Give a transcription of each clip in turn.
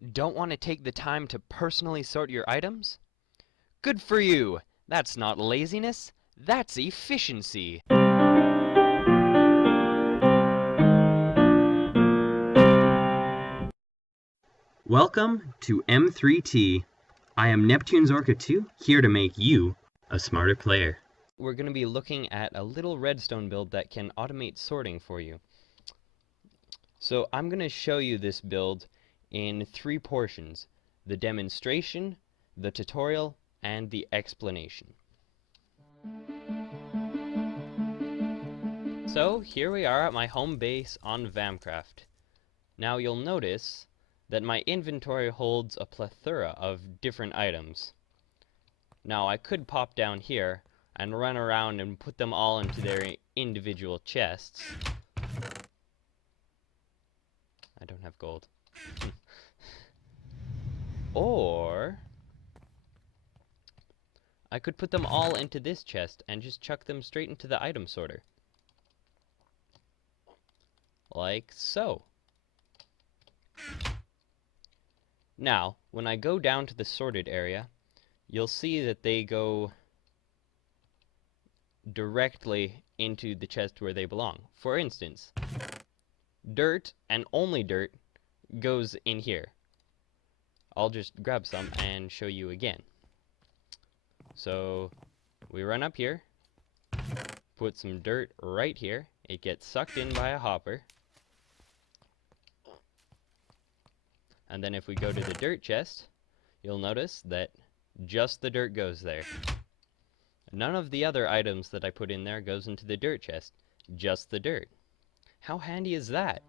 Don't want to take the time to personally sort your items? Good for you! That's not laziness, that's efficiency! Welcome to M3T. I am Neptune's Orca 2, here to make you a smarter player. We're going to be looking at a little redstone build that can automate sorting for you. So I'm going to show you this build in 3 portions: the demonstration, the tutorial, and the explanation. So here we are at my home base on Vamcraft. Now you'll notice that my inventory holds a plethora of different items. Now I could pop down here and run around and put them all into their individual chests. I don't have gold. Or I could put them all into this chest and just chuck them straight into the item sorter. Like so. Now, when I go down to the sorted area, you'll see that they go directly into the chest where they belong. For instance, dirt, and only dirt, goes in here. I'll just grab some and show you again. So, we run up here, put some dirt right here, it gets sucked in by a hopper, and then if we go to the dirt chest, you'll notice that just the dirt goes there. None of the other items that I put in there goes into the dirt chest, just the dirt. How handy is that?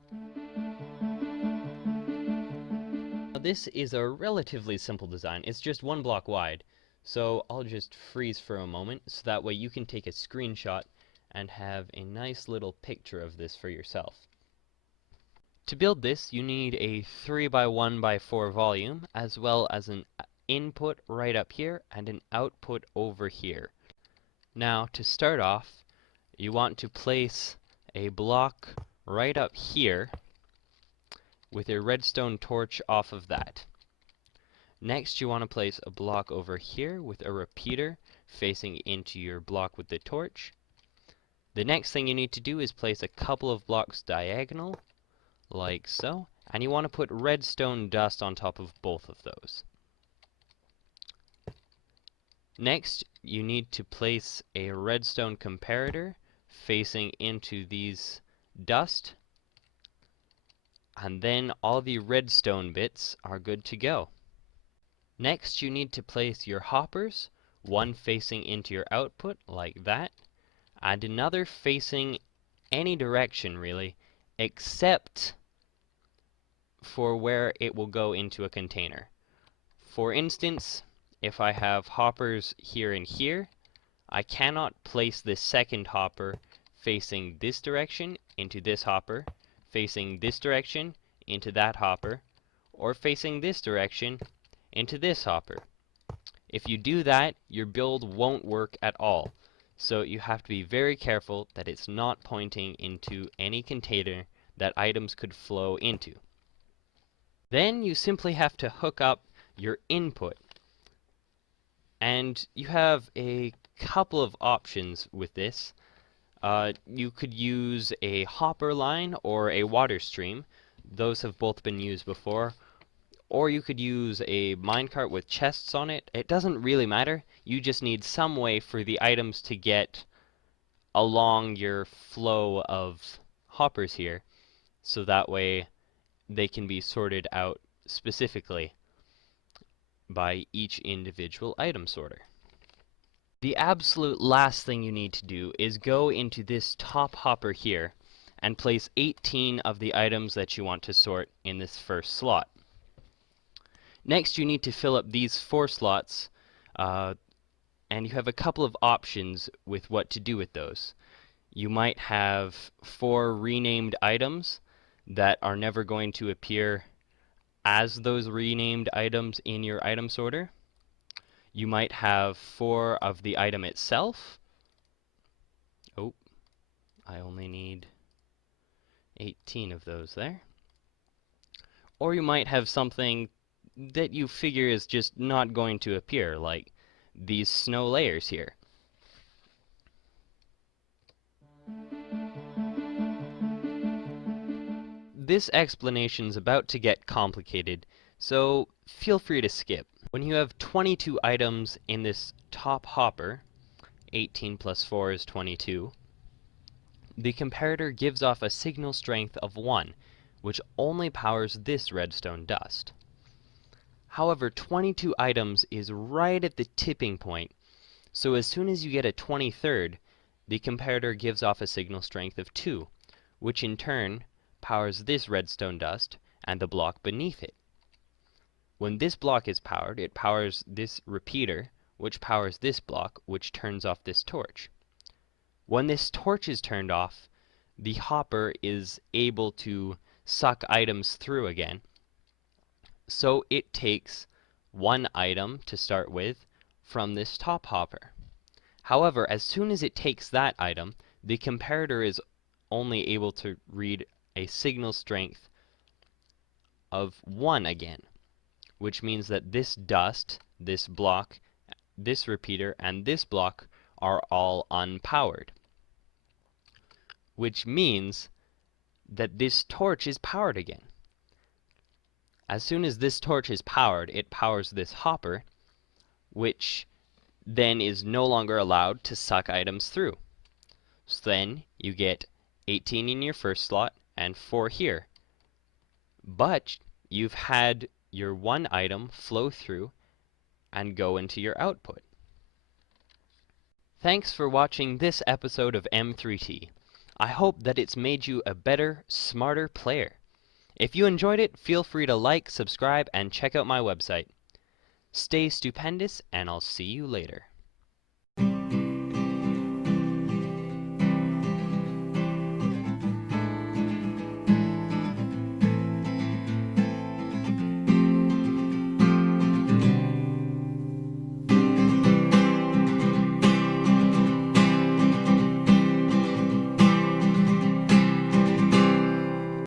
Now, this is a relatively simple design. It's just 1 block wide. So I'll just freeze for a moment so that way you can take a screenshot and have a nice little picture of this for yourself. To build this, you need a 3x1x4 volume, as well as an input right up here and an output over here. Now, to start off, you want to place a block right up here with a redstone torch off of that. Next, you want to place a block over here with a repeater facing into your block with the torch. The next thing you need to do is place a couple of blocks diagonal, like so, and you want to put redstone dust on top of both of those. Next, you need to place a redstone comparator facing into these dust, and then all the redstone bits are good to go. Next, you need to place your hoppers, one facing into your output, like that, and another facing any direction, really, except for where it will go into a container. For instance, if I have hoppers here and here, I cannot place the second hopper facing this direction into this hopper, facing this direction into that hopper, or facing this direction into this hopper. If you do that, your build won't work at all. So you have to be very careful that it's not pointing into any container that items could flow into. Then you simply have to hook up your input. And you have a couple of options with this. You could use a hopper line or a water stream. Those have both been used before. Or you could use a minecart with chests on it. It doesn't really matter. You just need some way for the items to get along your flow of hoppers here, so that way they can be sorted out specifically by each individual item sorter. The absolute last thing you need to do is go into this top hopper here and place 18 of the items that you want to sort in this first slot. Next, you need to fill up these 4 slots, and you have a couple of options with what to do with those. You might have 4 renamed items that are never going to appear as those renamed items in your item sorter. You might have 4 of the item itself. Oh, I only need 18 of those there. Or you might have something that you figure is just not going to appear, like these snow layers here. This explanation's about to get complicated, so feel free to skip. When you have 22 items in this top hopper, 18 plus 4 is 22, the comparator gives off a signal strength of 1, which only powers this redstone dust. However, 22 items is right at the tipping point, so as soon as you get a 23rd, the comparator gives off a signal strength of 2, which in turn powers this redstone dust and the block beneath it. When this block is powered, it powers this repeater, which powers this block, which turns off this torch. When this torch is turned off, the hopper is able to suck items through again, so it takes one item to start with from this top hopper. However, as soon as it takes that item, the comparator is only able to read a signal strength of 1 again, which means that this dust, this block, this repeater, and this block are all unpowered, which means that this torch is powered again. As soon as this torch is powered, it powers this hopper, which then is no longer allowed to suck items through. So then you get 18 in your first slot and 4 here. But you've had your one item flow through and go into your output. Thanks for watching this episode of M3T. I hope that it's made you a better, smarter player. If you enjoyed it, feel free to like, subscribe, and check out my website. Stay stupendous, and I'll see you later.